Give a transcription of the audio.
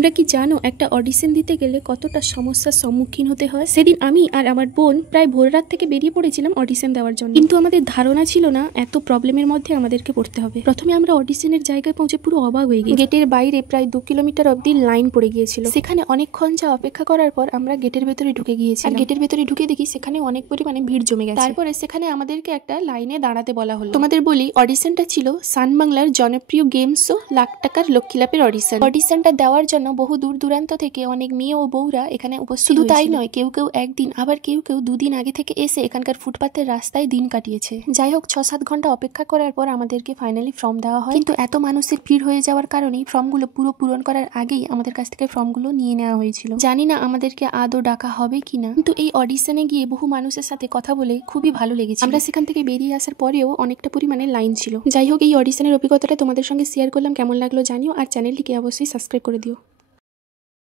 তোমরা কি জানো একটা অডিশন দিতে গেলে কতটা সমস্যার সম্মুখীন হতে হয়? সেদিন আমি আর আমার বোন প্রায় ভোর রাত থেকে বেরিয়ে পড়েছিলাম অডিশন দেওয়ার জন্য, কিন্তু আমাদের ধারণা ছিল না এত প্রবলেমের মধ্যে আমাদেরকে পড়তে হবে। প্রথমে আমরা অডিশনের জায়গায় পৌঁছে পুরো অবাক হয়ে গেছি। গেটের বাইরে প্রায় 2 কিলোমিটার অব্দি লাইন পড়ে গিয়েছিল। সেখানে অনেকক্ষণ যা অপেক্ষা করার পর আমরা গেটের ভেতরে ঢুকে গিয়েছি। আর গেটের ভেতরে ঢুকে দেখি সেখানে অনেক পরিমাণে ভিড় জমে গেছে। তারপরে সেখানে আমাদেরকে একটা লাইনে দাঁড়াতে বলা হলো। তোমাদের বলি, অডিশনটা ছিল সান বাংলার জনপ্রিয় গেম শো লাখ টাকার লক্ষ্মী লাভের অডিশন। অডিশনটা দেওয়ার জন্য বহু দূর দূরান্ত থেকে অনেক মেয়ে ও বউরা এখানে উপস্থিত। শুধু তাই নয়, কেউ কেউ একদিন, আবার কেউ কেউ 2 দিন আগে থেকে এসে এখানকার ফুটপাতের রাস্তায় দিন কাটিয়েছে। যাই হোক, 6-7 ঘন্টা অপেক্ষা করার পর আমাদেরকে ফাইনালি ফর্ম দেওয়া হয়, কিন্তু এত মানুষের ভিড় হয়ে যাওয়ার কারণেই ফর্মগুলো পুরো পূরণ করার আগেই আমাদের কাছ থেকে ফর্মগুলো নিয়ে নেওয়া হয়েছিল। জানি না আমাদেরকে আদৌ ডাকা হবে কিনা, কিন্তু এই অডিশনে গিয়ে বহু মানুষের সাথে কথা বলে খুবই ভালো লেগেছে। আমরা সেখান থেকে বেরিয়ে আসার পরেও অনেকটা পরিমাণে লাইন ছিল। যাই হোক, এই অডিশনের অভিজ্ঞতাটা তোমাদের সঙ্গে শেয়ার করলাম। কেমন লাগলো জানিও, আর চ্যানেলটিকে অবশ্যই সাবস্ক্রাইব করে দিও।